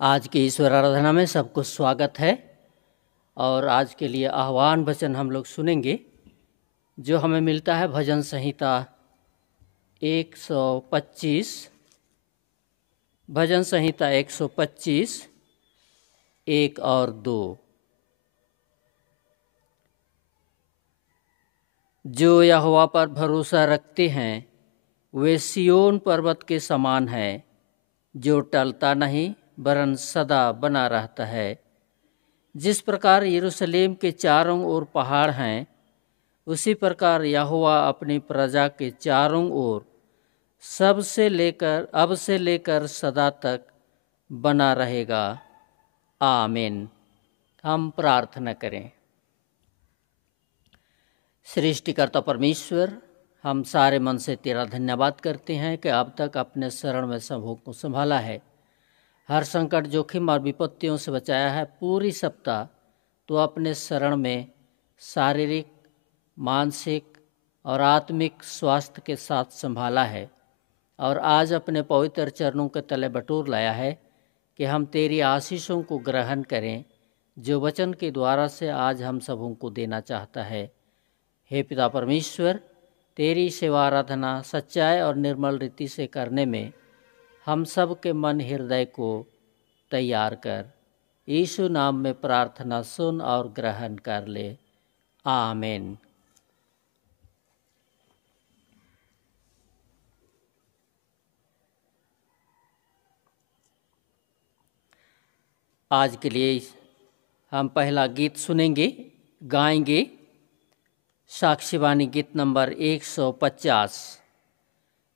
आज की ईश्वर आराधना में सबको स्वागत है। और आज के लिए आह्वान वचन हम लोग सुनेंगे जो हमें मिलता है भजन संहिता 125। भजन संहिता 125 1 और 2। जो यहोवा पर भरोसा रखते हैं वे सिय्योन पर्वत के समान है, जो टलता नहीं वरन सदा बना रहता है। जिस प्रकार यरूशलेम के चारों ओर पहाड़ हैं, उसी प्रकार यहोवा अपनी प्रजा के चारों ओर अब से लेकर सदा तक बना रहेगा। आमीन। हम प्रार्थना करें। सृष्टिकर्ता परमेश्वर, हम सारे मन से तेरा धन्यवाद करते हैं कि अब तक अपने शरण में सबों को संभाला है, हर संकट जोखिम और विपत्तियों से बचाया है। पूरी सप्ताह तो अपने शरण में शारीरिक, मानसिक और आत्मिक स्वास्थ्य के साथ संभाला है, और आज अपने पवित्र चरणों के तले बटोर लाया है कि हम तेरी आशीषों को ग्रहण करें, जो वचन के द्वारा से आज हम सबों को देना चाहता है। हे पिता परमेश्वर, तेरी सेवा आराधना सच्चाई और निर्मल रीति से करने में हम सब के मन हृदय को तैयार कर। यीशु नाम में प्रार्थना सुन और ग्रहण कर ले। आमीन। आज के लिए हम पहला गीत सुनेंगे, गाएंगे। साक्षीवाणी गीत नंबर 150।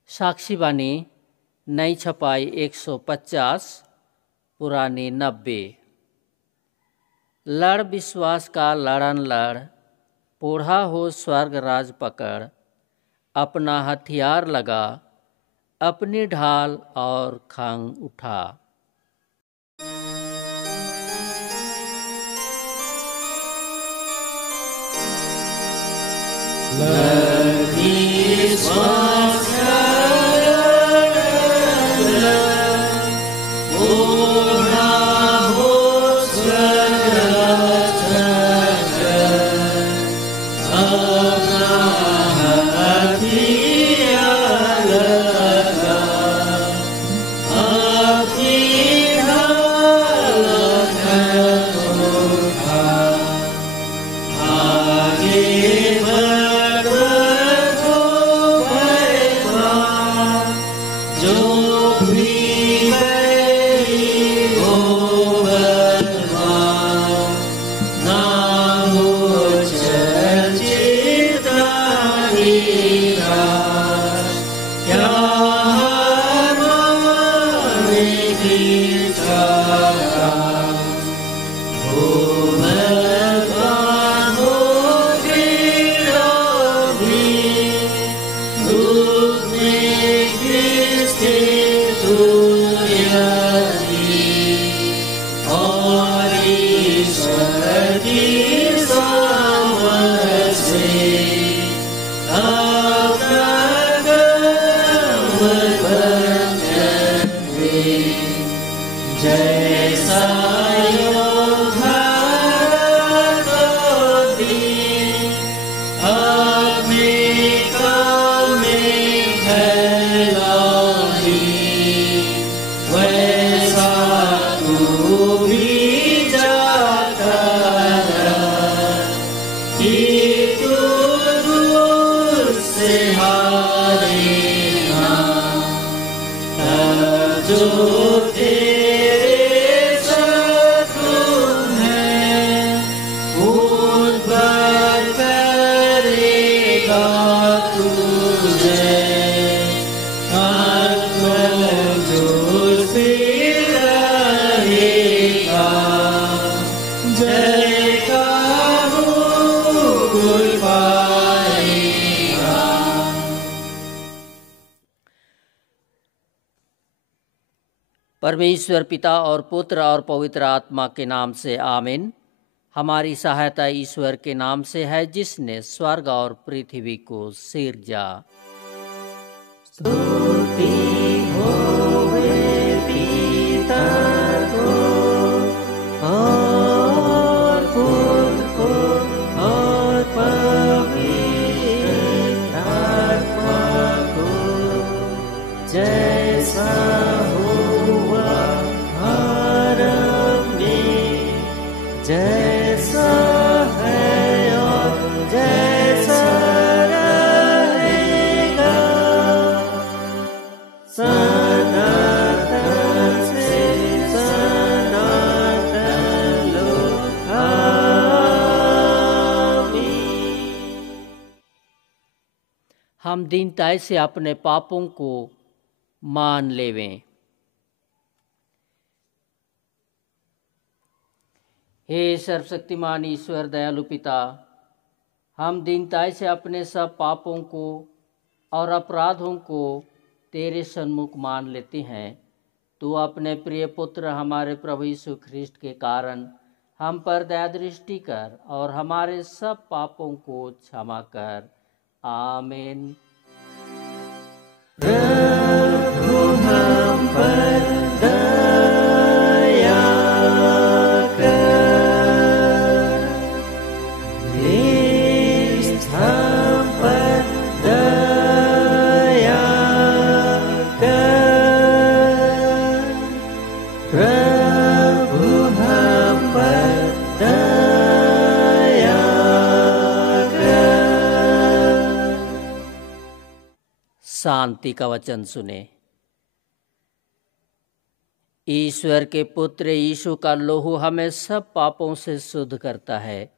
साक्षीवाणी नई छपाई 150, पुरानी 90। लड़ विश्वास का लड़न लड़, पोढ़ा हो स्वर्ग राज पकड़, अपना हथियार लगा, अपनी ढाल और खंग उठा। विश्वास परमेश्वर पिता और पुत्र और पवित्र आत्मा के नाम से आमीन। हमारी सहायता ईश्वर के नाम से है, जिसने स्वर्ग और पृथ्वी को सिरजा। स्तुति होवे पिता को हम दीनताई से अपने पापों को मान लेवें। हे सर्वशक्तिमान ईश्वर दयालु पिता, हम दीनताई से अपने सब पापों को और अपराधों को तेरे सन्मुख मान लेते हैं। तू अपने प्रिय पुत्र हमारे प्रभु यीशु ख्रिस्ट के कारण हम पर दया दृष्टि कर और हमारे सब पापों को क्षमा कर। आमीन। प्रभु हम पर दया कर, ख्रिस्त हम पर दया कर, प्रभु हम पर दया कर। शांति का वचन सुने। ईश्वर के पुत्र यीशु का लोहू हमें सब पापों से शुद्ध करता है।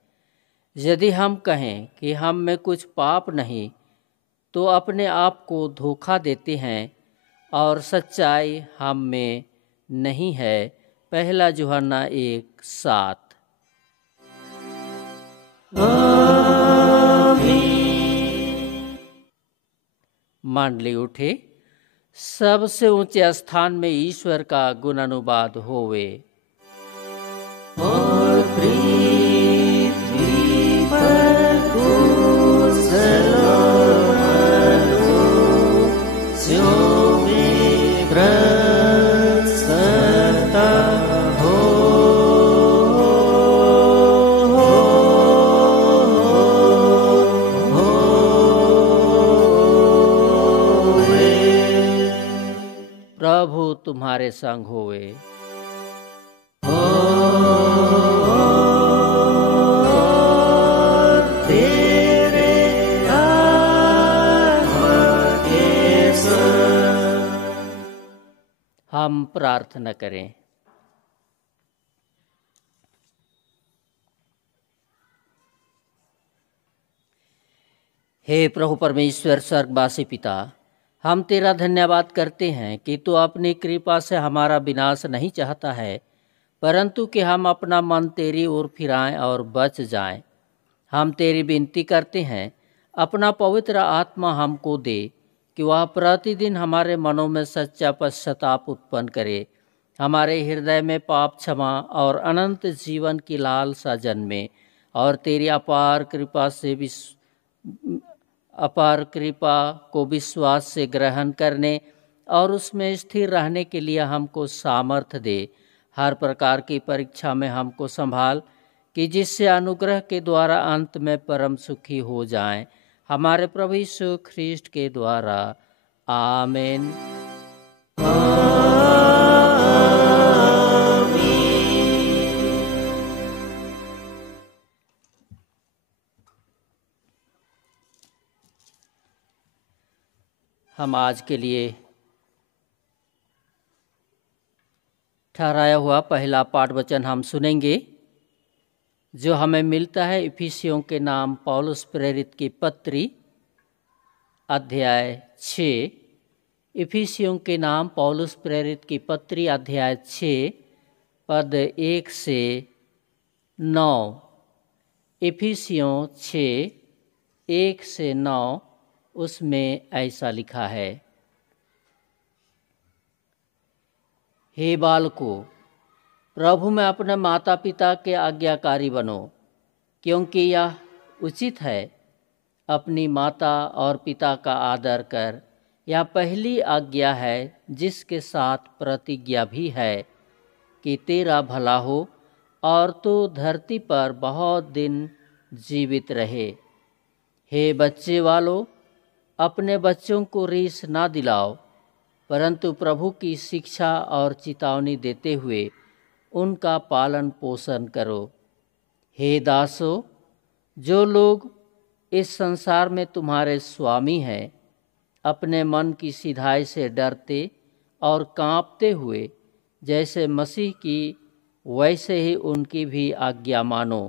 यदि हम कहें कि हम में कुछ पाप नहीं, तो अपने आप को धोखा देते हैं और सच्चाई हम में नहीं है। पहला यूहन्ना 1:7। मंडली उठे, सबसे ऊंचे स्थान में ईश्वर का गुणानुवाद होवे। और पृथ्वी पर कुशल स्यों में प्रसन्नता हो। प्रभु तुम्हारे संग होवे। तेरे आत्मा के संग। हम प्रार्थना करें। हे प्रभु परमेश्वर स्वर्गवासी पिता, हम तेरा धन्यवाद करते हैं कि तू अपनी कृपा से हमारा विनाश नहीं चाहता है, परंतु कि हम अपना मन तेरी ओर फिराएं और बच जाएं। हम तेरी विनती करते हैं, अपना पवित्र आत्मा हमको दे कि वह प्रतिदिन हमारे मनों में सच्चा पश्चाताप उत्पन्न करे, हमारे हृदय में पाप क्षमा और अनंत जीवन की लालसा जन्मे, और तेरी अपार कृपा को विश्वास से ग्रहण करने और उसमें स्थिर रहने के लिए हमको सामर्थ्य दे। हर प्रकार की परीक्षा में हमको संभाल, कि जिससे अनुग्रह के द्वारा अंत में परम सुखी हो जाएं। हमारे प्रभु यीशु ख्रिस्ट के द्वारा। आमीन। हम आज के लिए ठहराया हुआ पहला पाठ वचन हम सुनेंगे, जो हमें मिलता है इफिसियों के नाम पौलुस प्रेरित की पत्री अध्याय 6। इफिसियों के नाम पौलुस प्रेरित की पत्री अध्याय 6 पद 1 से 9। इफिसियों 6 1 से 9, उसमें ऐसा लिखा है। हे बालकों, प्रभु में अपने माता पिता के आज्ञाकारी बनो, क्योंकि यह उचित है। अपनी माता और पिता का आदर कर, यह पहली आज्ञा है, जिसके साथ प्रतिज्ञा भी है कि तेरा भला हो और तू धरती पर बहुत दिन जीवित रहे। हे बच्चे वालों, अपने बच्चों को रीस ना दिलाओ, परंतु प्रभु की शिक्षा और चेतावनी देते हुए उनका पालन पोषण करो। हे दासों, जो लोग इस संसार में तुम्हारे स्वामी हैं, अपने मन की सिधाई से डरते और कांपते हुए जैसे मसीह की, वैसे ही उनकी भी आज्ञा मानो।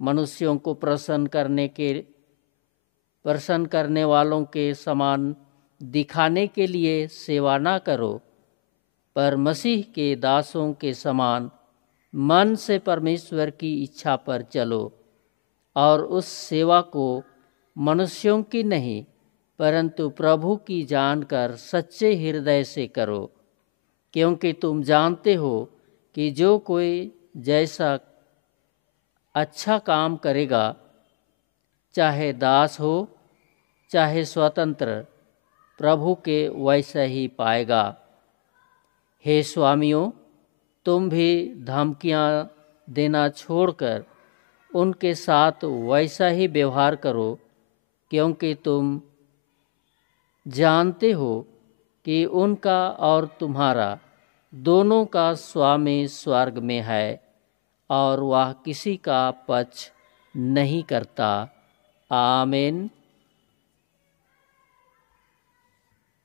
मनुष्यों को प्रसन्न करने के प्रसन्न करने वालों के समान दिखाने के लिए सेवा न करो, पर मसीह के दासों के समान मन से परमेश्वर की इच्छा पर चलो और उस सेवा को मनुष्यों की नहीं परंतु प्रभु की जानकर सच्चे हृदय से करो, क्योंकि तुम जानते हो कि जो कोई जैसा अच्छा काम करेगा, चाहे दास हो चाहे स्वतंत्र, प्रभु के वैसा ही पाएगा। हे स्वामियों, तुम भी धमकियां देना छोड़कर उनके साथ वैसा ही व्यवहार करो, क्योंकि तुम जानते हो कि उनका और तुम्हारा दोनों का स्वामी स्वर्ग में है और वह किसी का पक्ष नहीं करता। आमीन।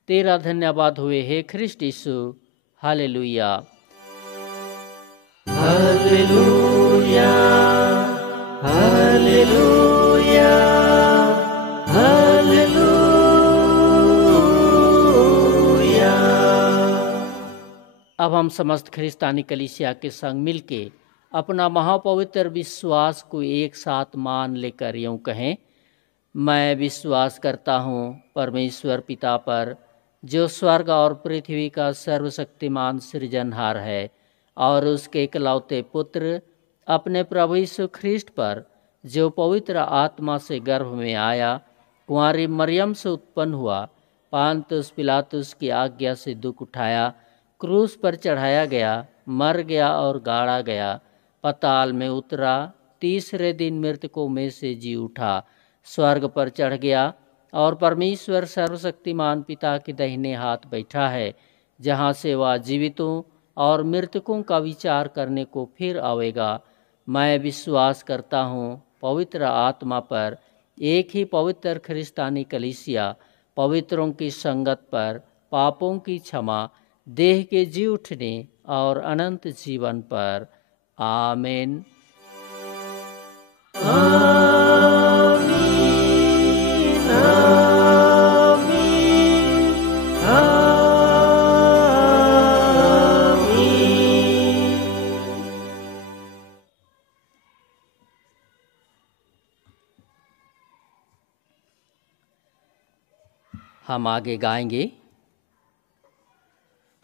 तेरा धन्यवाद हुए हे ख्रिस्ट यीशु। हालेलुया। Hallelujah, hallelujah, hallelujah. अब हम समस्त ख्रिस्तानी कलीसिया के संग मिलके अपना महापवित्र विश्वास को एक साथ मान लेकर यूं कहें, मैं विश्वास करता हूँ परमेश्वर पिता पर, जो स्वर्ग और पृथ्वी का सर्वशक्तिमान सृजनहार है, और उसके इकलौते पुत्र अपने प्रभु यीशु ख्रिस्ट पर, जो पवित्र आत्मा से गर्भ में आया, कुंवारी मरियम से उत्पन्न हुआ, पांतुस पिलातुस की आज्ञा से दुख उठाया, क्रूस पर चढ़ाया गया, मर गया और गाड़ा गया, पाताल में उतरा, तीसरे दिन मृतकों में से जी उठा, स्वर्ग पर चढ़ गया और परमेश्वर सर्वशक्तिमान पिता के दाहिने हाथ बैठा है, जहाँ से वह जीवितों और मृतकों का विचार करने को फिर आवेगा। मैं विश्वास करता हूँ पवित्र आत्मा पर, एक ही पवित्र ख्रिस्तानी कलीसिया, पवित्रों की संगत पर, पापों की क्षमा, देह के जी उठने और अनंत जीवन पर। आमीन। हम आगे गाएंगे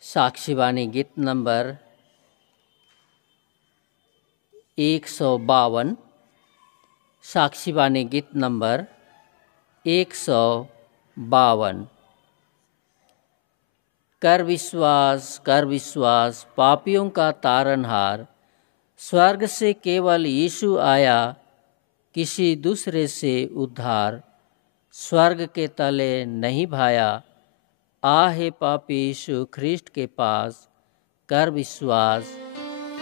साक्षीवाणी गीत नंबर 152। साक्षीवाणी गीत नंबर 152। कर विश्वास पापियों का तारनहार, स्वर्ग से केवल यीशु आया, किसी दूसरे से उद्धार, स्वर्ग के तले नहीं भाया, आहे पापी यीशु ख्रिस्ट के पास, कर विश्वास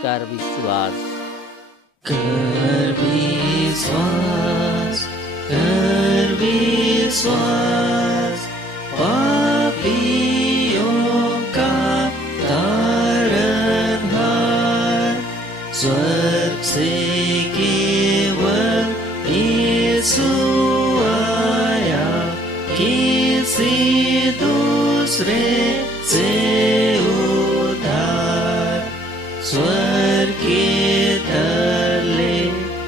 कर विश्वास। कर विश्वास, कर विश्वास, पापियों का तारनहार, स्वर्ग से केवल यीशु आया, किसी दूसरे से उद्धार, स्वर्ग के तले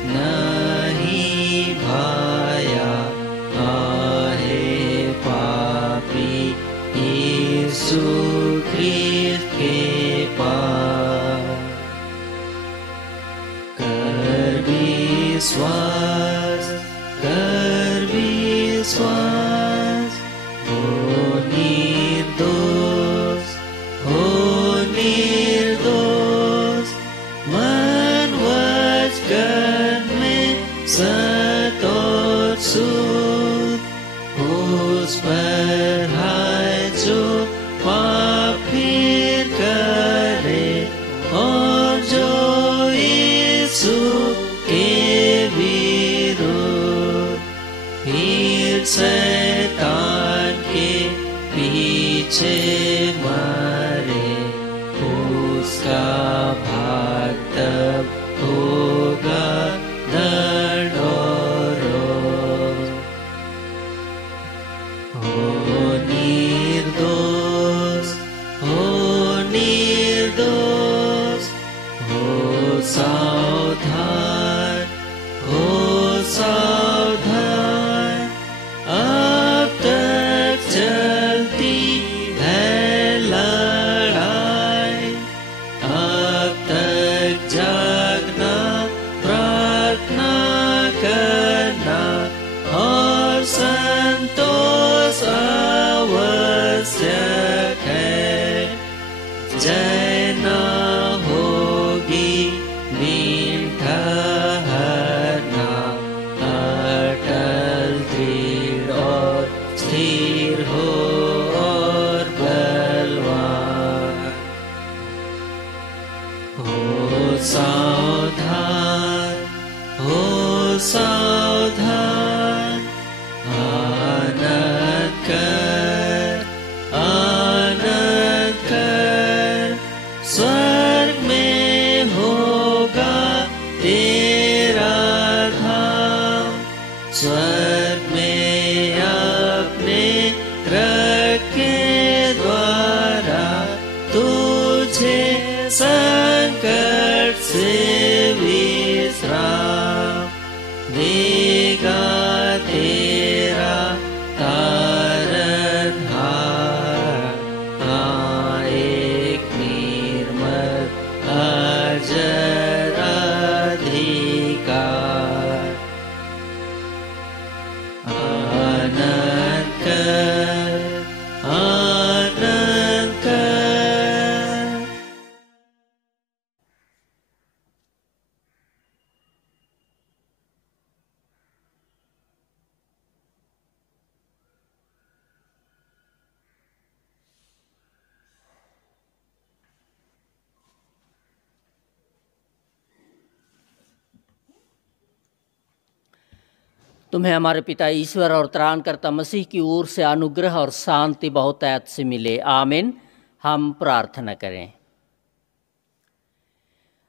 नहीं भाया, आहे पापी यीशु ख्रिस्त के पास, कर विश्वास, कर विश्वास, हो निर्दोष, हो निर्दोष, मन वचन में सत और सूद, उस पर है जो पाप फिर करे, और जो यीशु के विरुद्ध फिर शैतान के पीछे मारे, उसका भाग तब होगा दंड और रोष। स्वर्ग में अपने रक्त के द्वारा तुझे संकट से विश्राम देगा तेरा तारनहार। हाँ, एक निर्मल अजर अधिकार। आनंद कर, आनंद कर। तुम्हें हमारे पिता ईश्वर और त्राणकर्ता मसीह की ओर से अनुग्रह और शांति बहुतायत से मिले। आमीन। हम प्रार्थना करें।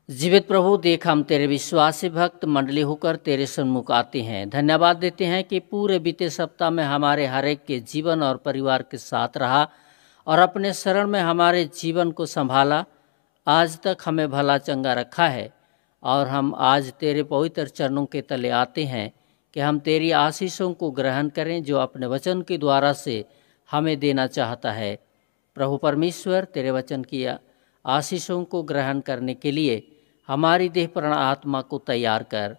जीवित प्रभु, देख हम तेरे विश्वासी भक्त मंडली होकर तेरे सन्मुख आते हैं। धन्यवाद देते हैं कि पूरे बीते सप्ताह में हमारे हर एक के जीवन और परिवार के साथ रहा और अपने शरण में हमारे जीवन को संभाला। आज तक हमें भला चंगा रखा है और हम आज तेरे पवित्र चरणों के तले आते हैं कि हम तेरी आशीषों को ग्रहण करें जो अपने वचन के द्वारा से हमें देना चाहता है। प्रभु परमेश्वर, तेरे वचन की आशीषों को ग्रहण करने के लिए हमारी देह प्राण आत्मा को तैयार कर।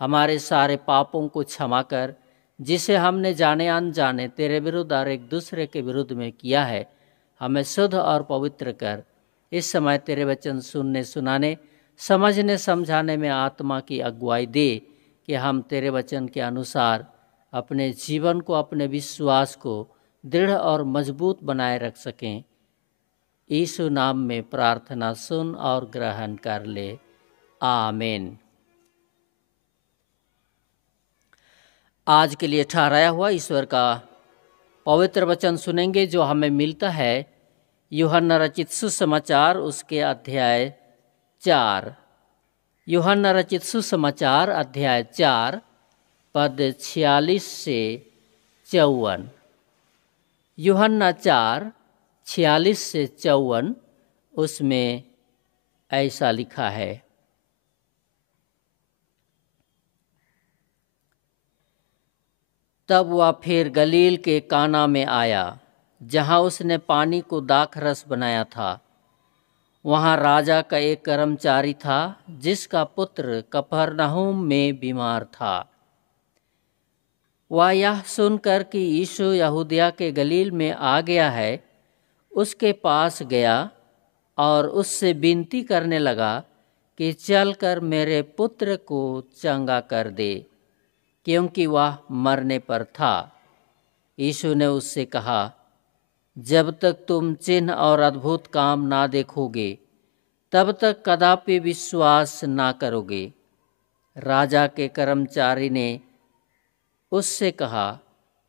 हमारे सारे पापों को क्षमा कर जिसे हमने जाने अनजाने तेरे विरुद्ध और एक दूसरे के विरुद्ध में किया है। हमें शुद्ध और पवित्र कर। इस समय तेरे वचन सुनने सुनाने समझने समझाने में आत्मा की अगुवाई दे कि हम तेरे वचन के अनुसार अपने जीवन को, अपने विश्वास को दृढ़ और मजबूत बनाए रख सकें। यीशु नाम में प्रार्थना सुन और ग्रहण कर ले। आमीन। आज के लिए ठहराया हुआ ईश्वर का पवित्र वचन सुनेंगे जो हमें मिलता है यूहन्ना रचित सुसमाचार उसके अध्याय 4। यूहन्ना रचित सुसमाचार अध्याय 4 पद 46 से 54। यूहन्ना 4 46 से 54 उसमें ऐसा लिखा है। तब वह फिर गलील के काना में आया जहाँ उसने पानी को दाखरस बनाया था। वहाँ राजा का एक कर्मचारी था जिसका पुत्र कफरनहूम में बीमार था। वह यह सुनकर कि यीशु यहूदिया के गलील में आ गया है, उसके पास गया और उससे विनती करने लगा कि चलकर मेरे पुत्र को चंगा कर दे, क्योंकि वह मरने पर था। यीशु ने उससे कहा, जब तक तुम चिन्ह और अद्भुत काम ना देखोगे तब तक कदापि विश्वास ना करोगे। राजा के कर्मचारी ने उससे कहा,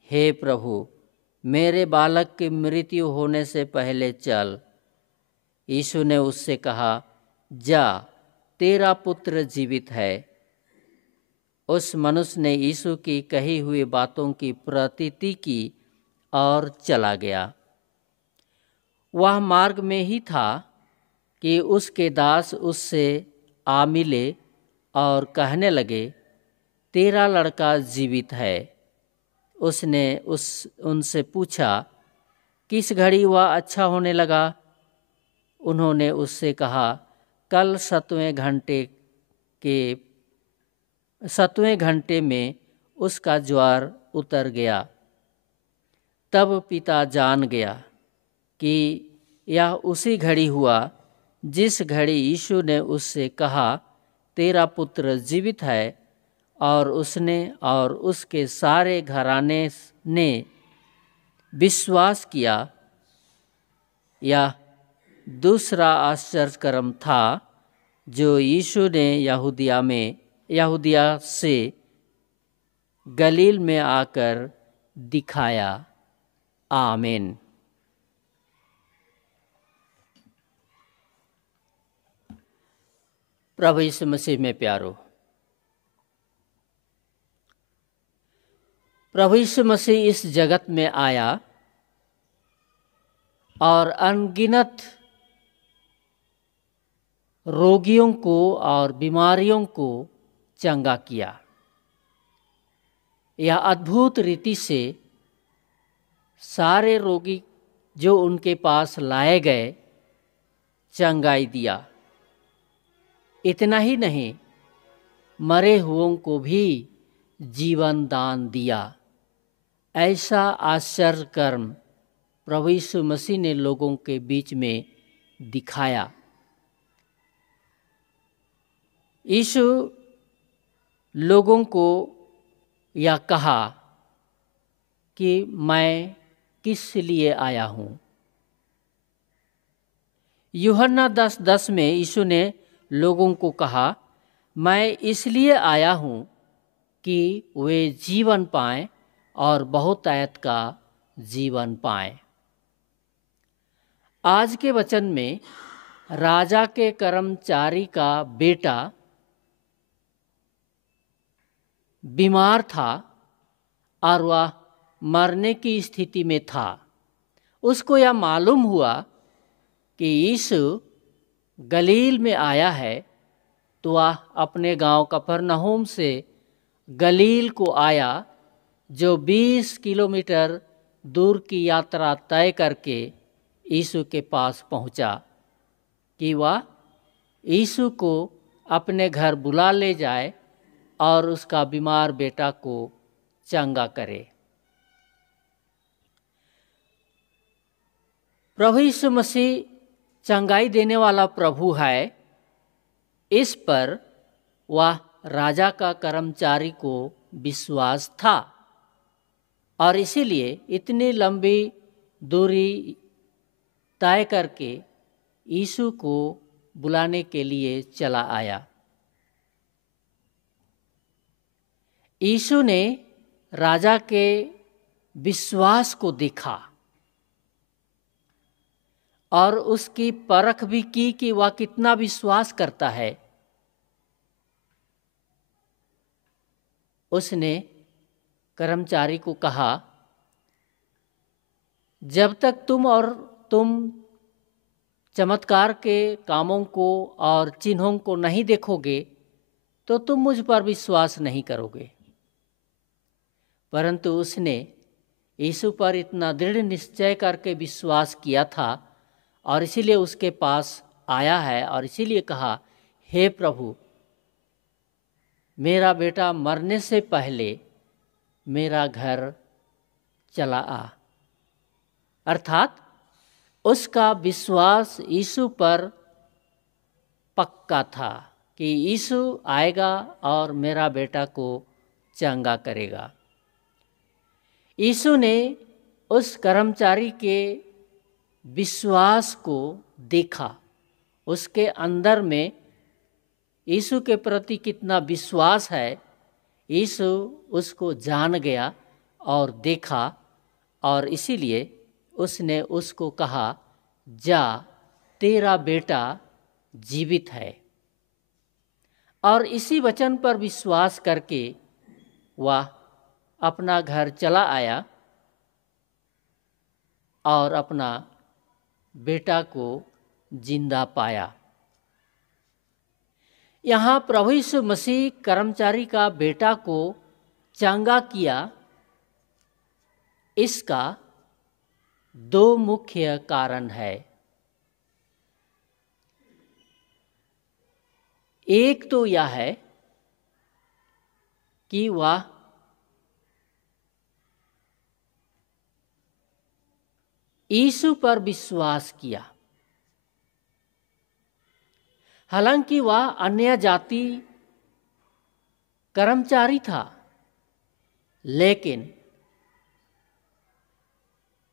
हे प्रभु, मेरे बालक की मृत्यु होने से पहले चल। यीशु ने उससे कहा, जा, तेरा पुत्र जीवित है। उस मनुष्य ने यीशु की कही हुई बातों की प्रतीति की और चला गया। वह मार्ग में ही था कि उसके दास उससे आ मिले और कहने लगे, तेरा लड़का जीवित है। उसने उनसे पूछा, किस घड़ी वह अच्छा होने लगा? उन्होंने उससे कहा, कल 7वें घंटे में उसका ज्वर उतर गया। तब पिता जान गया कि यह उसी घड़ी हुआ जिस घड़ी यीशु ने उससे कहा, तेरा पुत्र जीवित है, और उसने और उसके सारे घराने ने विश्वास किया। यह दूसरा आश्चर्य कर्म था जो यीशु ने यहूदिया से गलील में आकर दिखाया। आमीन। प्रभु यीशु मसीह में प्यारो, प्रभु यीशु मसीह इस जगत में आया और अनगिनत रोगियों को और बीमारियों को चंगा किया। यह अद्भुत रीति से सारे रोगी जो उनके पास लाए गए चंगाई दिया। इतना ही नहीं, मरे हुओं को भी जीवन दान दिया। ऐसा आश्चर्य कर्म प्रभु यीशु मसीह ने लोगों के बीच में दिखाया। यीशु लोगों को यह कहा कि मैं किस लिए आया हूँ। यूहन्ना 10:10 में यीशु ने लोगों को कहा, मैं इसलिए आया हूँ कि वे जीवन पाएं और बहुतायत का जीवन पाएं। आज के वचन में राजा के कर्मचारी का बेटा बीमार था और वह मरने की स्थिति में था। उसको यह मालूम हुआ कि यीशु गलील में आया है, तो वह अपने गांव कफरनहूम से गलील को आया, जो 20 किलोमीटर दूर की यात्रा तय करके यीशु के पास पहुंचा कि वह यीशु को अपने घर बुला ले जाए और उसका बीमार बेटा को चंगा करे। प्रभु यीशु मसीह चंगाई देने वाला प्रभु है, इस पर वह राजा का कर्मचारी को विश्वास था और इसीलिए इतनी लंबी दूरी तय करके यीशु को बुलाने के लिए चला आया। यीशु ने राजा के विश्वास को देखा और उसकी परख भी की कि वह कितना विश्वास करता है। उसने कर्मचारी को कहा, जब तक तुम चमत्कार के कामों को और चिन्हों को नहीं देखोगे तो तुम मुझ पर विश्वास नहीं करोगे। परंतु उसने यीशु पर इतना दृढ़ निश्चय करके विश्वास किया था और इसीलिए उसके पास आया है और इसीलिए कहा, हे प्रभु, मेरा बेटा मरने से पहले मेरा घर चला आ। अर्थात उसका विश्वास यीशु पर पक्का था कि यीशु आएगा और मेरा बेटा को चंगा करेगा। यीशु ने उस कर्मचारी के विश्वास को देखा, उसके अंदर में यीशु के प्रति कितना विश्वास है, यीशु उसको जान गया और देखा और इसीलिए उसने उसको कहा, जा, तेरा बेटा जीवित है। और इसी वचन पर विश्वास करके वह अपना घर चला आया और अपना बेटा को जिंदा पाया। यहाँ प्रभु यीशु मसीह कर्मचारी का बेटा को चंगा किया, इसका दो मुख्य कारण है। एक तो यह है कि वह यीशु पर विश्वास किया। हालांकि वह अन्य जाति कर्मचारी था, लेकिन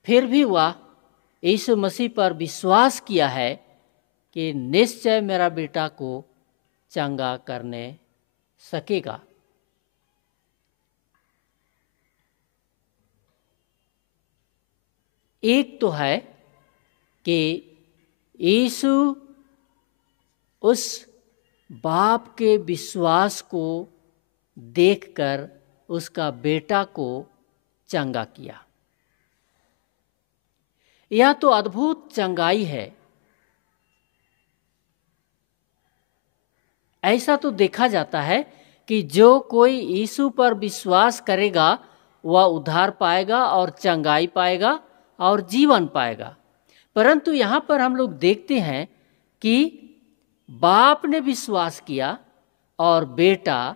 फिर भी वह यीशु मसीह पर विश्वास किया है कि निश्चय मेरा बेटा को चंगा करने सकेगा। एक तो है कि यीशु उस बाप के विश्वास को देखकर उसका बेटा को चंगा किया। यह तो अद्भुत चंगाई है। ऐसा तो देखा जाता है कि जो कोई यीशु पर विश्वास करेगा वह उद्धार पाएगा और चंगाई पाएगा और जीवन पाएगा। परंतु यहाँ पर हम लोग देखते हैं कि बाप ने विश्वास किया और बेटा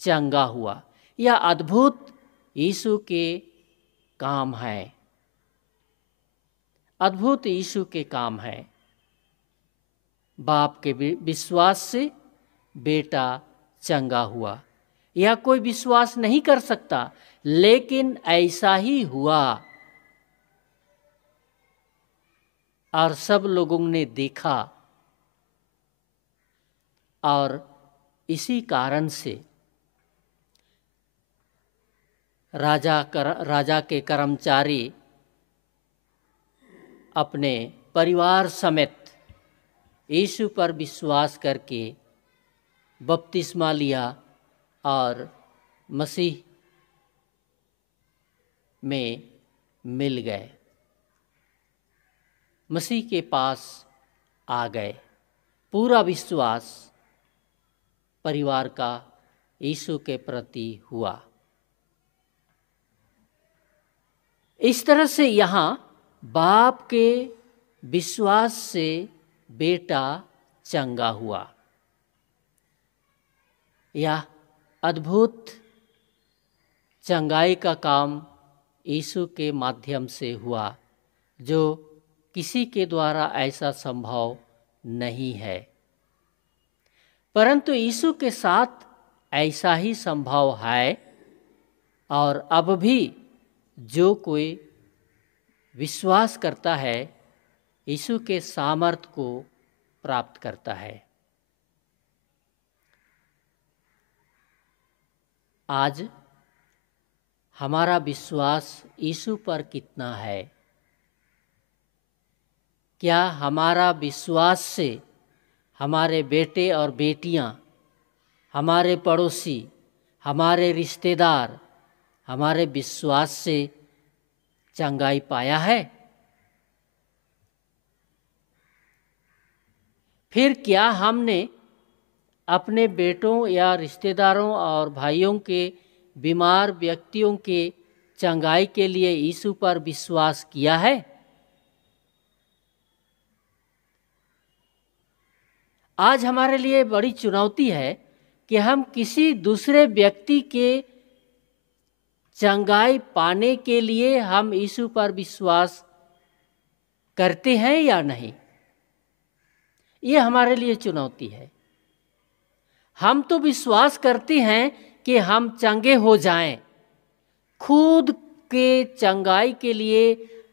चंगा हुआ। यह अद्भुत यीशु के काम है, अद्भुत यीशु के काम है। बाप के विश्वास से बेटा चंगा हुआ। यह कोई विश्वास नहीं कर सकता, लेकिन ऐसा ही हुआ और सब लोगों ने देखा। और इसी कारण से राजा के कर्मचारी अपने परिवार समेत यीशु पर विश्वास करके बपतिस्मा लिया और मसीह में मिल गए, मसीह के पास आ गए। पूरा विश्वास परिवार का यीशु के प्रति हुआ। इस तरह से यहाँ बाप के विश्वास से बेटा चंगा हुआ। यह अद्भुत चंगाई का काम यीशु के माध्यम से हुआ, जो किसी के द्वारा ऐसा संभव नहीं है। परंतु यीशु के साथ ऐसा ही संभव है और अब भी जो कोई विश्वास करता है यीशु के सामर्थ को प्राप्त करता है। आज हमारा विश्वास यीशु पर कितना है? क्या हमारा विश्वास से हमारे बेटे और बेटियां, हमारे पड़ोसी, हमारे रिश्तेदार हमारे विश्वास से चंगाई पाया है? फिर क्या हमने अपने बेटों या रिश्तेदारों और भाइयों के बीमार व्यक्तियों के चंगाई के लिए यीशु पर विश्वास किया है? आज हमारे लिए बड़ी चुनौती है कि हम किसी दूसरे व्यक्ति के चंगाई पाने के लिए हम यीशु पर विश्वास करते हैं या नहीं। ये हमारे लिए चुनौती है। हम तो विश्वास करते हैं कि हम चंगे हो जाएं। खुद के चंगाई के लिए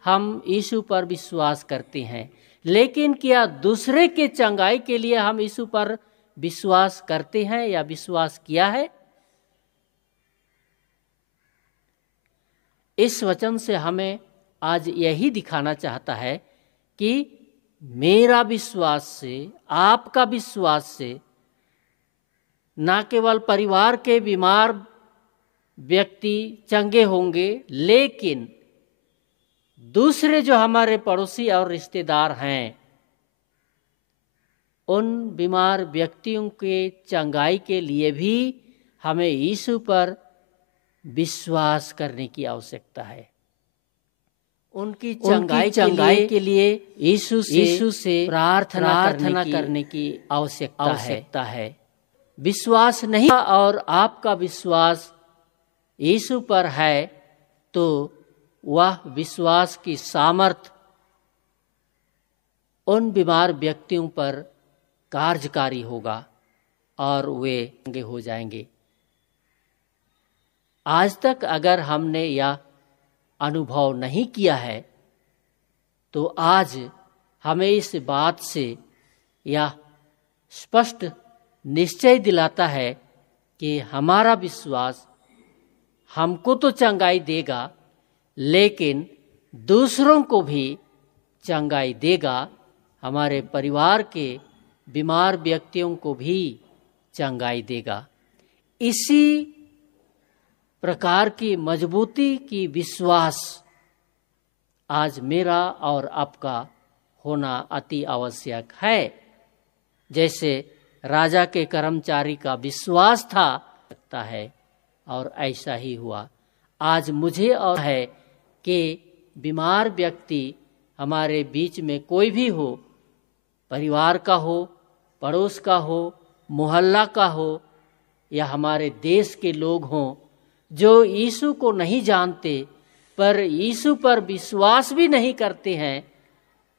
हम यीशु पर विश्वास करते हैं, लेकिन क्या दूसरे के चंगाई के लिए हम यीशु पर विश्वास करते हैं या विश्वास किया है? इस वचन से हमें आज यही दिखाना चाहता है कि मेरा विश्वास से, आपका विश्वास से न केवल परिवार के बीमार व्यक्ति चंगे होंगे, लेकिन दूसरे जो हमारे पड़ोसी और रिश्तेदार हैं, उन बीमार व्यक्तियों के चंगाई के लिए भी हमें यीशु पर विश्वास करने की आवश्यकता है। उनकी चंगाई के लिए यीशु से प्रार्थना करने की आवश्यकता है। विश्वास नहीं और आपका विश्वास यीशु पर है तो वह विश्वास की सामर्थ उन बीमार व्यक्तियों पर कार्यकारी होगा और वे चंगे हो जाएंगे। आज तक अगर हमने यह अनुभव नहीं किया है तो आज हमें इस बात से यह स्पष्ट निश्चय दिलाता है कि हमारा विश्वास हमको तो चंगाई देगा, लेकिन दूसरों को भी चंगाई देगा। हमारे परिवार के बीमार व्यक्तियों को भी चंगाई देगा। इसी प्रकार की मजबूती की विश्वास आज मेरा और आपका होना अति आवश्यक है। जैसे राजा के कर्मचारी का विश्वास था लगता है, और ऐसा ही हुआ। आज मुझे और है कि बीमार व्यक्ति हमारे बीच में कोई भी हो, परिवार का हो, पड़ोस का हो, मोहल्ला का हो, या हमारे देश के लोग हों जो यीशु को नहीं जानते पर यीशु पर विश्वास भी नहीं करते हैं,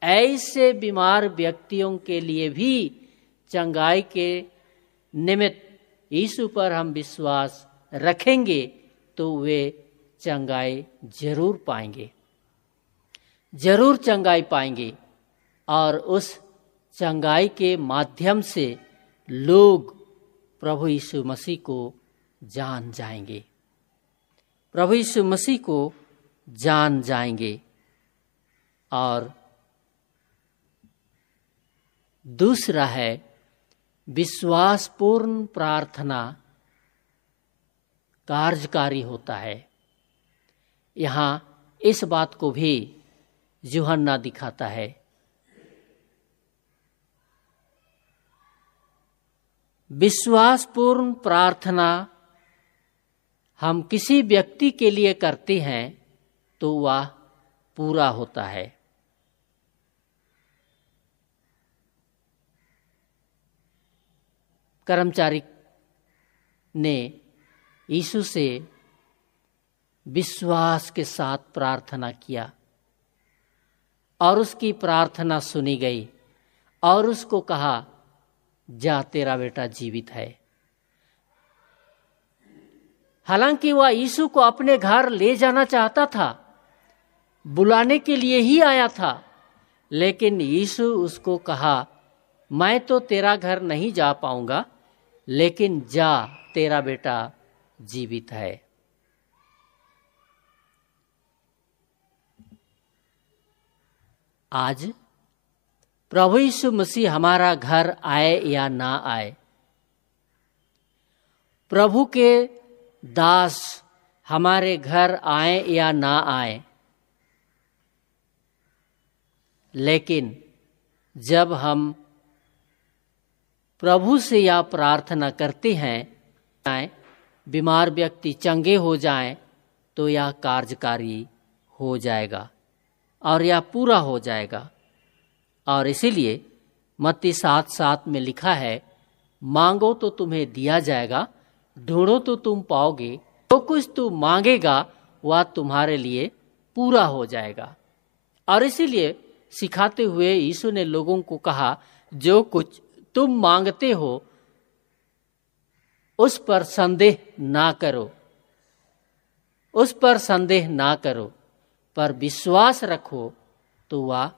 ऐसे बीमार व्यक्तियों के लिए भी चंगाई के निमित्त यीशु पर हम विश्वास रखेंगे तो वे चंगाई जरूर पाएंगे, जरूर चंगाई पाएंगे। और उस चंगाई के माध्यम से लोग प्रभु यीशु मसीह को जान जाएंगे, प्रभु यीशु मसीह को जान जाएंगे। और दूसरा है विश्वासपूर्ण प्रार्थना कार्यकारी होता है। यहाँ इस बात को भी यूहन्ना दिखाता है। विश्वासपूर्ण प्रार्थना हम किसी व्यक्ति के लिए करते हैं तो वह पूरा होता है। कर्मचारी ने यीशु से विश्वास के साथ प्रार्थना किया और उसकी प्रार्थना सुनी गई और उसको कहा, जा तेरा बेटा जीवित है। हालांकि वह यीशु को अपने घर ले जाना चाहता था, बुलाने के लिए ही आया था, लेकिन यीशु उसको कहा, मैं तो तेरा घर नहीं जा पाऊंगा, लेकिन जा तेरा बेटा जीवित है। आज प्रभु यीशु मसीह हमारा घर आए या ना आए, प्रभु के दास हमारे घर आए या ना आए, लेकिन जब हम प्रभु से यह प्रार्थना करते हैं बीमार व्यक्ति चंगे हो जाएं, तो यह कार्यकारी हो जाएगा और यह पूरा हो जाएगा। और इसीलिए मत्ती 7:7 में लिखा है, मांगो तो तुम्हें दिया जाएगा, ढूंढो तो तुम पाओगे, जो कुछ तू मांगेगा वह तुम्हारे लिए पूरा हो जाएगा। और इसीलिए सिखाते हुए यीशु ने लोगों को कहा, जो कुछ तुम मांगते हो उस पर संदेह ना करो, उस पर संदेह ना करो, पर विश्वास रखो तो वह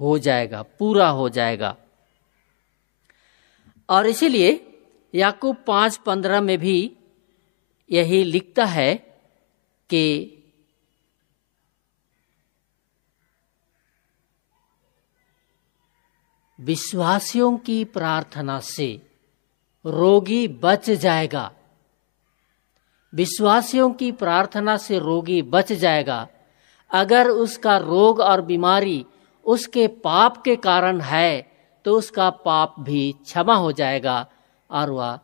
हो जाएगा, पूरा हो जाएगा। और इसीलिए याकूब 5:15 में भी यही लिखता है कि विश्वासियों की प्रार्थना से रोगी बच जाएगा, विश्वासियों की प्रार्थना से रोगी बच जाएगा। अगर उसका रोग और बीमारी उसके पाप के कारण है तो उसका पाप भी क्षमा हो जाएगा और वह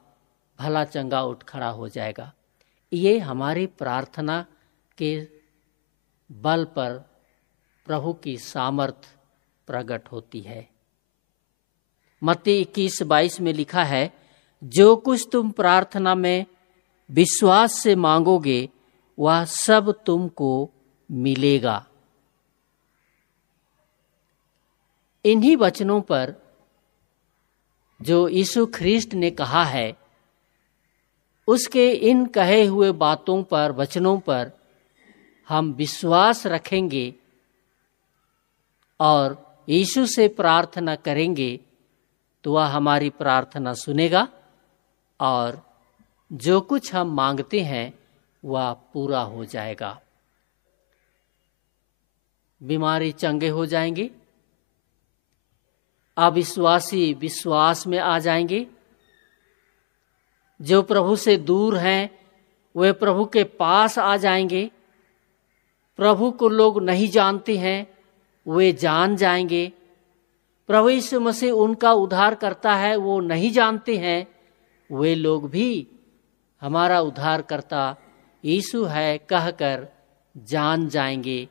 भला चंगा उठ खड़ा हो जाएगा। ये हमारी प्रार्थना के बल पर प्रभु की सामर्थ प्रकट होती है। मत्ती 21:22 में लिखा है, जो कुछ तुम प्रार्थना में विश्वास से मांगोगे वह सब तुमको मिलेगा। इन्हीं वचनों पर जो यीशु ख्रिस्ट ने कहा है, उसके इन कहे हुए बातों पर, वचनों पर हम विश्वास रखेंगे और यीशु से प्रार्थना करेंगे तो वह हमारी प्रार्थना सुनेगा और जो कुछ हम मांगते हैं वह पूरा हो जाएगा। बीमारी चंगे हो जाएंगे, अविश्वासी विश्वास में आ जाएंगे, जो प्रभु से दूर हैं वे प्रभु के पास आ जाएंगे। प्रभु को लोग नहीं जानते हैं, वे जान जाएंगे। प्रभु यीशु मसीह उनका उद्धार करता है, वो नहीं जानते हैं, वे लोग भी हमारा उद्धारकर्ता यीशु है कहकर जान जाएंगे।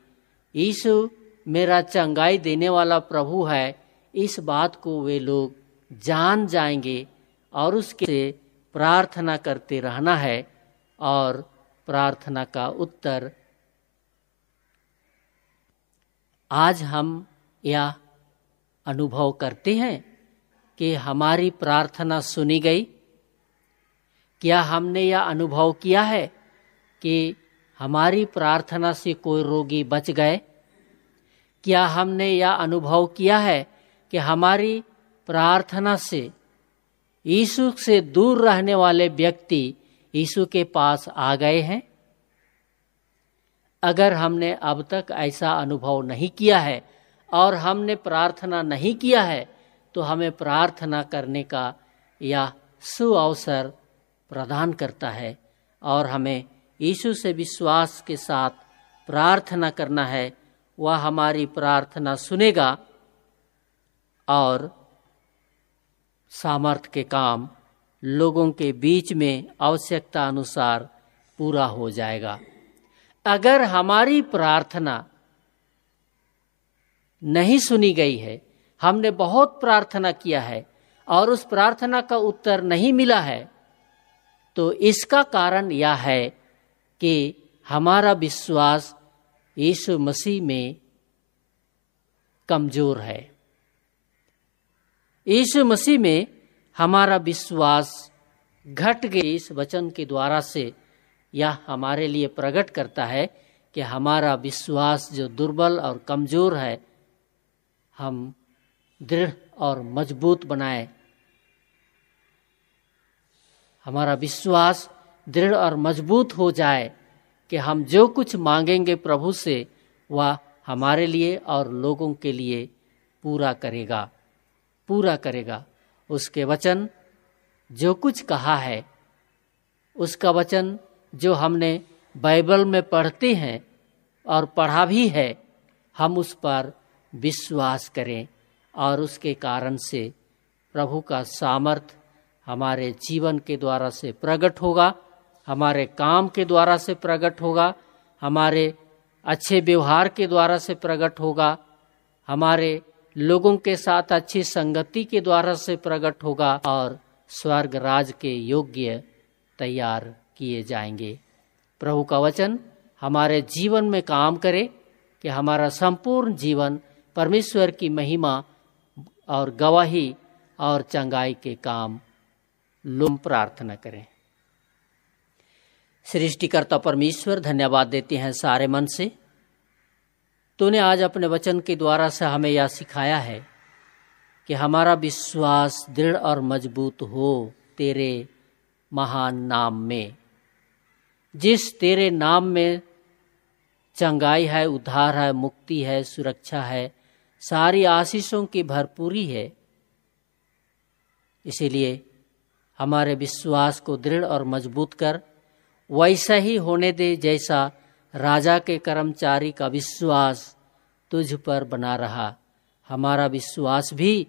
यीशु मेरा चंगाई देने वाला प्रभु है, इस बात को वे लोग जान जाएंगे और उसके से प्रार्थना करते रहना है और प्रार्थना का उत्तर आज हम यह अनुभव करते हैं कि हमारी प्रार्थना सुनी गई। क्या हमने यह अनुभव किया है कि हमारी प्रार्थना से कोई रोगी बच गए? क्या हमने यह अनुभव किया है कि हमारी प्रार्थना से यीशु से दूर रहने वाले व्यक्ति यीशु के पास आ गए हैं? अगर हमने अब तक ऐसा अनुभव नहीं किया है और हमने प्रार्थना नहीं किया है, तो हमें प्रार्थना करने का यह सुअवसर प्रदान करता है और हमें यीशु से विश्वास के साथ प्रार्थना करना है। वह हमारी प्रार्थना सुनेगा और सामर्थ के काम लोगों के बीच में आवश्यकता अनुसार पूरा हो जाएगा। अगर हमारी प्रार्थना नहीं सुनी गई है, हमने बहुत प्रार्थना किया है और उस प्रार्थना का उत्तर नहीं मिला है, तो इसका कारण यह है कि हमारा विश्वास यीशु मसीह में कमजोर है। यीशु मसीह में हमारा विश्वास घट गए। इस वचन के द्वारा से यह हमारे लिए प्रकट करता है कि हमारा विश्वास जो दुर्बल और कमजोर है, हम दृढ़ और मजबूत बनाए। हमारा विश्वास दृढ़ और मजबूत हो जाए कि हम जो कुछ मांगेंगे प्रभु से, वह हमारे लिए और लोगों के लिए पूरा करेगा। उसके वचन जो कुछ कहा है, उसका वचन जो हमने बाइबल में पढ़ते हैं और पढ़ा भी है, हम उस पर विश्वास करें और उसके कारण से प्रभु का सामर्थ हमारे जीवन के द्वारा से प्रकट होगा, हमारे काम के द्वारा से प्रकट होगा, हमारे अच्छे व्यवहार के द्वारा से प्रकट होगा, हमारे लोगों के साथ अच्छी संगति के द्वारा से प्रकट होगा और स्वर्ग राज के योग्य तैयार किए जाएंगे। प्रभु का वचन हमारे जीवन में काम करे कि हमारा संपूर्ण जीवन परमेश्वर की महिमा और गवाही और चंगाई के काम लोग प्रार्थना करें। सृष्टिकर्ता परमेश्वर, धन्यवाद देते हैं सारे मन से। तूने आज अपने वचन के द्वारा से हमें यह सिखाया है कि हमारा विश्वास दृढ़ और मजबूत हो तेरे महान नाम में। जिस तेरे नाम में चंगाई है, उद्धार है, मुक्ति है, सुरक्षा है, सारी आशीषों की भरपूरी है। इसीलिए हमारे विश्वास को दृढ़ और मजबूत कर, वैसा ही होने दे जैसा राजा के कर्मचारी का विश्वास तुझ पर बना रहा। हमारा विश्वास भी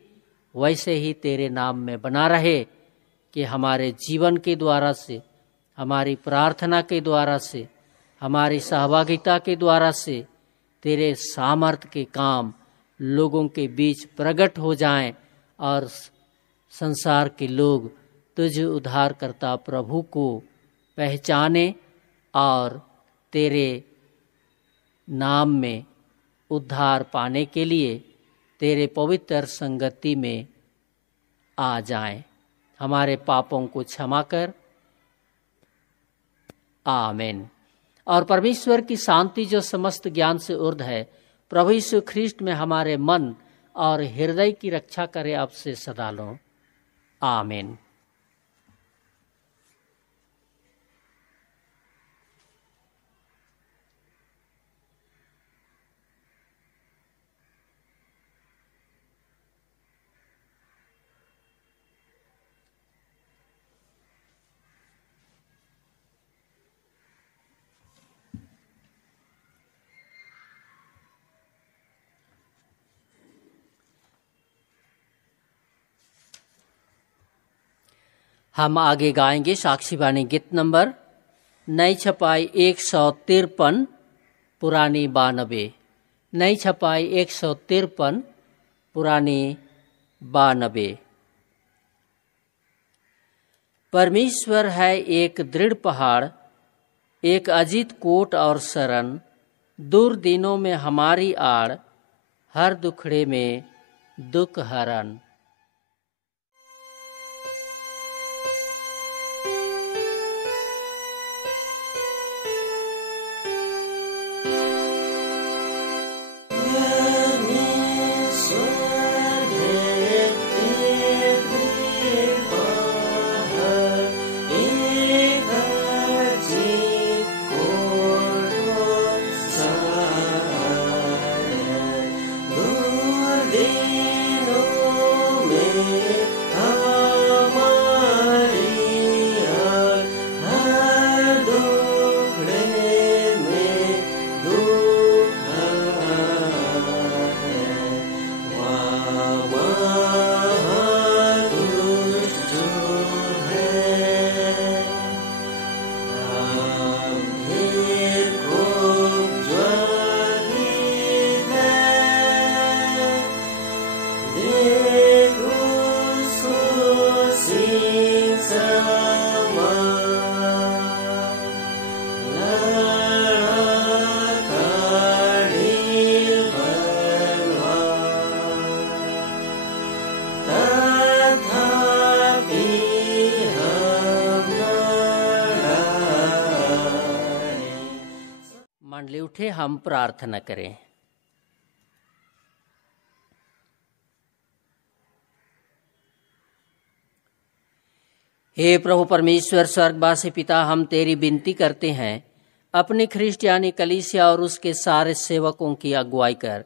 वैसे ही तेरे नाम में बना रहे कि हमारे जीवन के द्वारा से, हमारी प्रार्थना के द्वारा से, हमारी सहभागिता के द्वारा से तेरे सामर्थ के काम लोगों के बीच प्रकट हो जाएं और संसार के लोग तुझ उद्धारकर्ता प्रभु को पहचाने और तेरे नाम में उद्धार पाने के लिए तेरे पवित्र संगति में आ जाएं। हमारे पापों को क्षमा कर। आमीन। और परमेश्वर की शांति जो समस्त ज्ञान से ऊर्ध्व है, प्रभु यीशु ख्रीष्ट में हमारे मन और हृदय की रक्षा करे अब से सदा लो। आमीन। हम आगे गाएंगे साक्षी वाणी गीत नंबर नई छपाई 153 पुरानी 92। नई छपाई 153 पुरानी 92। परमेश्वर है एक दृढ़ पहाड़, एक अजीत कोट और शरण, दूर दिनों में हमारी आड़, हर दुखड़े में दुख हरण। मंडली उठे, हम प्रार्थना करें। हे प्रभु परमेश्वर स्वर्गवासी पिता, हम तेरी विनती करते हैं, अपनी ख्रिस्टियानी कलीसिया और उसके सारे सेवकों की अगुवाई कर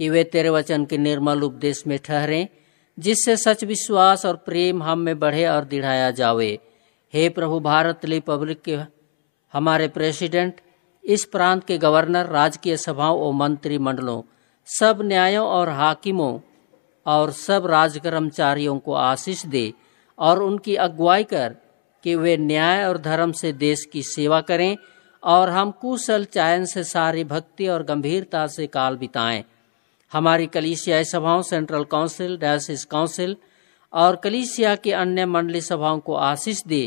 कि वे तेरे वचन के निर्मल उपदेश में ठहरें, जिससे सच विश्वास और प्रेम हम में बढ़े और दिढ़ाया जावे। हे प्रभु, भारत रिपब्लिक के हमारे प्रेसिडेंट, इस प्रांत के गवर्नर, राजकीय सभाओं और मंत्रिमंडलों, सब न्यायों और हाकिमों और सब राज कर्मचारियों को आशीष दे और उनकी अगुवाई कर कि वे न्याय और धर्म से देश की सेवा करें और हम कुशल चयन से सारी भक्ति और गंभीरता से काल बिताएं। हमारी कलीसिया सभाओं, सेंट्रल काउंसिल, डायसिस काउंसिल और कलीसिया की अन्य मंडली सभाओं को आशीष दे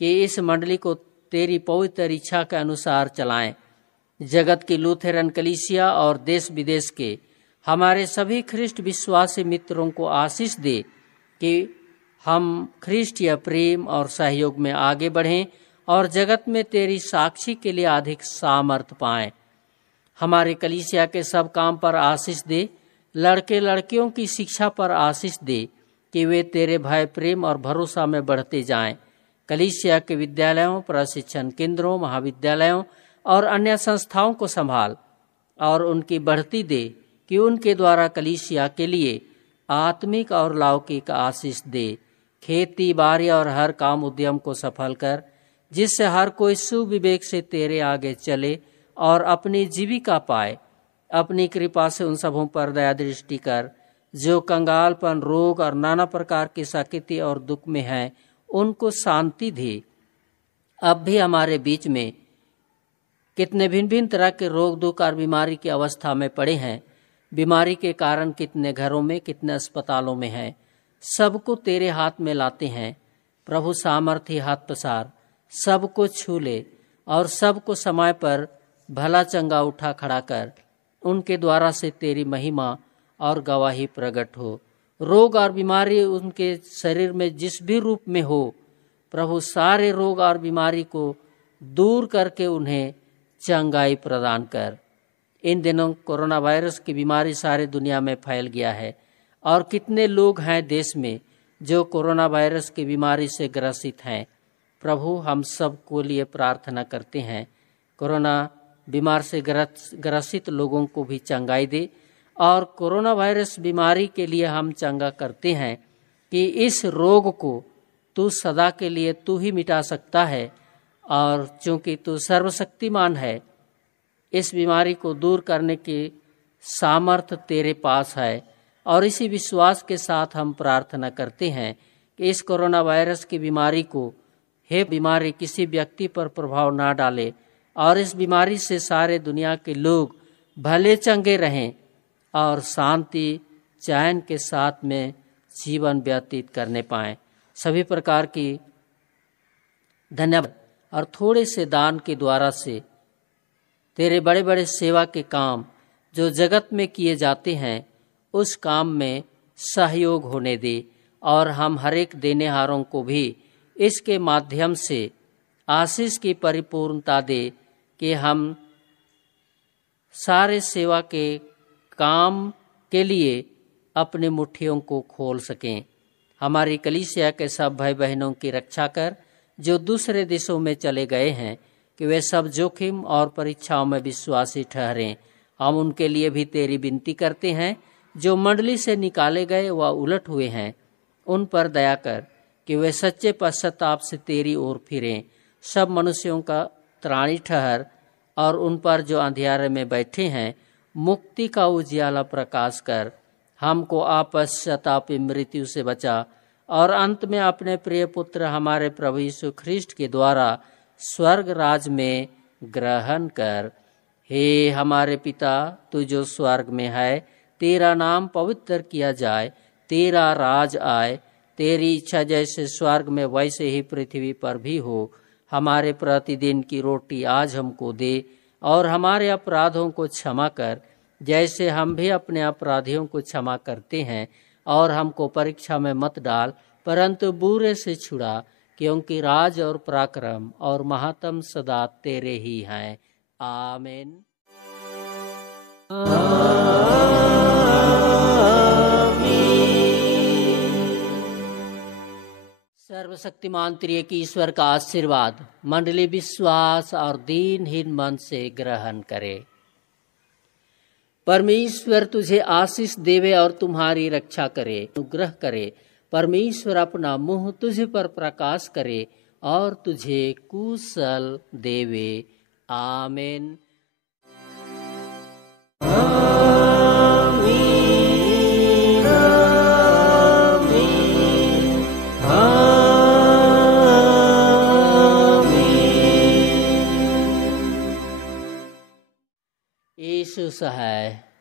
कि इस मंडली को तेरी पवित्र इच्छा के अनुसार चलाएं। जगत की लूथरन कलीसिया और देश विदेश के हमारे सभी ख्रिस्ट विश्वासी मित्रों को आशीष दे कि हम ख्रिस्टीय प्रेम और सहयोग में आगे बढ़ें और जगत में तेरी साक्षी के लिए अधिक सामर्थ पाएं। हमारे कलीसिया के सब काम पर आशीष दे, लड़के लड़कियों की शिक्षा पर आशीष दे कि वे तेरे भय, प्रेम और भरोसा में बढ़ते जाएं। कलीसिया के विद्यालयों, प्रशिक्षण केंद्रों, महाविद्यालयों और अन्य संस्थाओं को संभाल और उनकी बढ़ती दे कि उनके द्वारा कलीसिया के लिए आत्मिक और लौकिक आशीष दे। खेती बाड़ी और हर काम उद्यम को सफल कर, जिससे हर कोई सुविवेक से तेरे आगे चले और अपनी जीविका पाए। अपनी कृपा से उन सबों पर दया दृष्टि कर जो कंगालपन, रोग और नाना प्रकार की सख्ती और दुख में हैं, उनको शांति दे। अब भी हमारे बीच में कितने भिन्न भिन्न तरह के रोग, दुख और बीमारी की अवस्था में पड़े हैं। बीमारी के कारण कितने घरों में, कितने अस्पतालों में हैं। सबको तेरे हाथ में लाते हैं। प्रभु, सामर्थ्य हाथ पसार, सबको छू ले और सबको समय पर भला चंगा उठा खड़ा कर। उनके द्वारा से तेरी महिमा और गवाही प्रकट हो। रोग और बीमारी उनके शरीर में जिस भी रूप में हो, प्रभु सारे रोग और बीमारी को दूर करके उन्हें चंगाई प्रदान कर। इन दिनों कोरोना वायरस की बीमारी सारी दुनिया में फैल गया है और कितने लोग हैं देश में जो कोरोना वायरस की बीमारी से ग्रसित हैं। प्रभु, हम सब को लिए प्रार्थना करते हैं, कोरोना बीमार से ग्रसित लोगों को भी चंगाई दे। और कोरोना वायरस बीमारी के लिए हम चंगा करते हैं कि इस रोग को तू सदा के लिए तू ही मिटा सकता है, और चूंकि तू सर्वशक्तिमान है, इस बीमारी को दूर करने की सामर्थ तेरे पास है। और इसी विश्वास के साथ हम प्रार्थना करते हैं कि इस कोरोना वायरस की बीमारी को, हे बीमारी, किसी व्यक्ति पर प्रभाव ना डाले और इस बीमारी से सारे दुनिया के लोग भले चंगे रहें और शांति चैन के साथ में जीवन व्यतीत करने पाएं। सभी प्रकार की धन्यवाद और थोड़े से दान के द्वारा से तेरे बड़े बड़े सेवा के काम जो जगत में किए जाते हैं उस काम में सहयोग होने दे और हम हर एक देनेहारों को भी इसके माध्यम से आशीष की परिपूर्णता दे कि हम सारे सेवा के काम के लिए अपने मुट्ठियों को खोल सकें। हमारी कलीसिया के सब भाई बहनों की रक्षा कर जो दूसरे देशों में चले गए हैं, कि वे सब जोखिम और परीक्षाओं में विश्वासी ठहरें। हम उनके लिए भी तेरी विनती करते हैं। जो मंडली से निकाले गए व उलट हुए हैं, उन पर दया कर कि वे सच्चे पश्चाताप से तेरी ओर फिरें। सब मनुष्यों का त्राणी ठहर और उन पर जो अंधियारे में बैठे हैं मुक्ति का उजियाला प्रकाश कर। हमको आपश्चातापी मृत्यु से बचा और अंत में अपने प्रिय पुत्र हमारे प्रभु यीशु ख्रिस्ट के द्वारा स्वर्ग राज में ग्रहण कर। हे हमारे पिता, तू जो स्वर्ग में है, तेरा नाम पवित्र किया जाए, तेरा राज आए, तेरी इच्छा जैसे स्वर्ग में वैसे ही पृथ्वी पर भी हो। हमारे प्रतिदिन की रोटी आज हमको दे और हमारे अपराधों को क्षमा कर जैसे हम भी अपने अपराधियों को क्षमा करते हैं, और हमको परीक्षा में मत डाल परंतु बुरे से छुड़ा, क्योंकि राज और पराक्रम और महात्म सदा तेरे ही हैं। आमीन। सर्वशक्तिमान त्रिएक ईश्वर का आशीर्वाद मंडली विश्वास और दीनहीन मन से ग्रहण करे। परमेश्वर तुझे आशीष देवे और तुम्हारी रक्षा करे, अनुग्रह करे। परमेश्वर अपना मुंह तुझ पर प्रकाश करे और तुझे कुशल देवे। आमीन। यीशु सहाय।